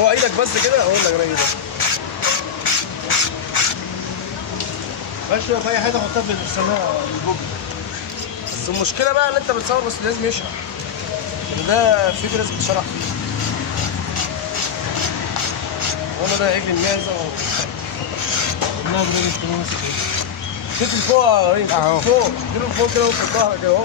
هو ايدك بس كده اقول لك راجل ماشي. في اي حاجه حطها في السماء الجوجل. بس المشكله بقى ان انت بتصور بس لازم يشرح، ده في ناس بتشرح فيه. هو ده عجل المعزه لا بريد التونس شوف فوق يا ريم، اهو فوق شوف فوق كده وفي الظهر كده اهو.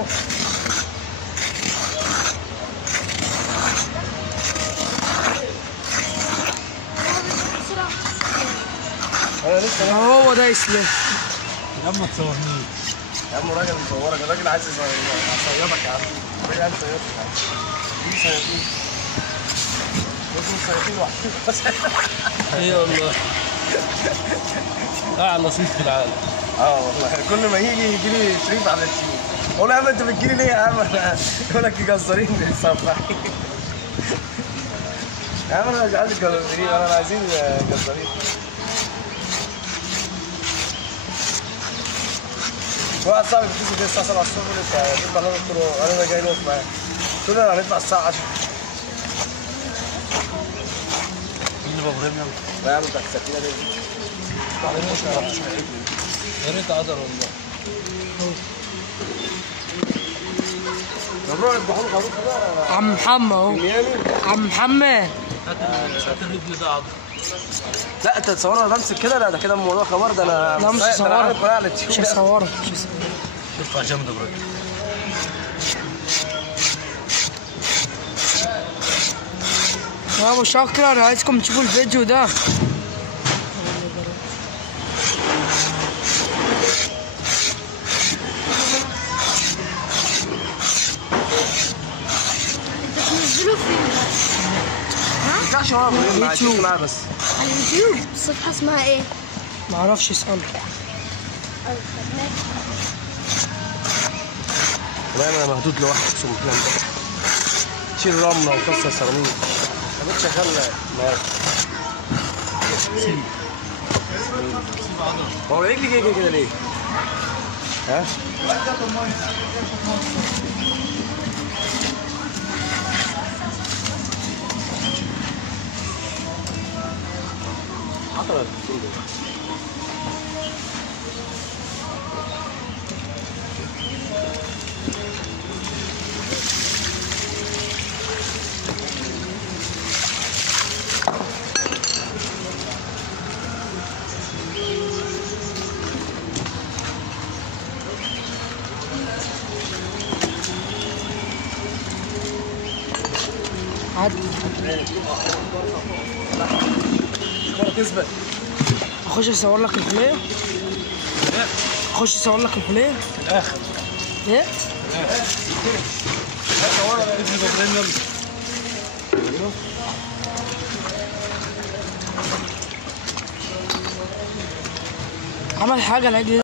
انا لسه هو ده اسلام. يا عم ما تصورنيش يا عم راجل مصورك، الراجل عايز يصيدك يا عم، الراجل عايز يصيدك يا عم. دي صيادين لازم صيادين لوحدهم بس. ايه والله اعلى صيد في العالم. والله كل ما يجي لي شريف على التيم اقول له يا عم انت بتجيلي ليه يا عم؟ يقول لك جزارين صفاحين. يا عم انا مش عايز جزارين، انا عايزين جزارين. واحد صاحبي بيتصل بيا الساعه 7 الصبح يقول لي انت هتطلع؟ قلت له انا جاي نقف معاك. قلت له انا هنطلع الساعه 10. اللي بابراهيم يلا. لا يا عم بتاعت السفينه دي يا ريت قدر والله. نروح نذبحوا له خروف كده. عم محمد اهو. ميامي. عم محمد هات الرجل ده عضو. لا انت تصورها انا بمسك كده؟ لا ده كده الموضوع خبر، ده انا لا مش هصورك، مش هصورك. ارفع جامد يا ابراهيم. يا مش اكتر، انا عايزكم تشوفوا الفيديو ده. تنزلوا فين؟ ما ينفعش ورا يوتيوب. معاه بس على اليوتيوب. الصفحة اسمها ايه؟ معرفش اسأله. والله انا مهدود لوحدي اقسم بالله. شيل رمله وكسر سيراميك. انا كنت شغال معاك. هو رجلي جاي كده ليه؟ ها؟ حصل عادي. تثبت. اخش اصور لك الحلية؟ اخش اصور لك الحلية؟ في الاخر. ايه؟ ابن بابراهيم يلا. عمل حاجة العيد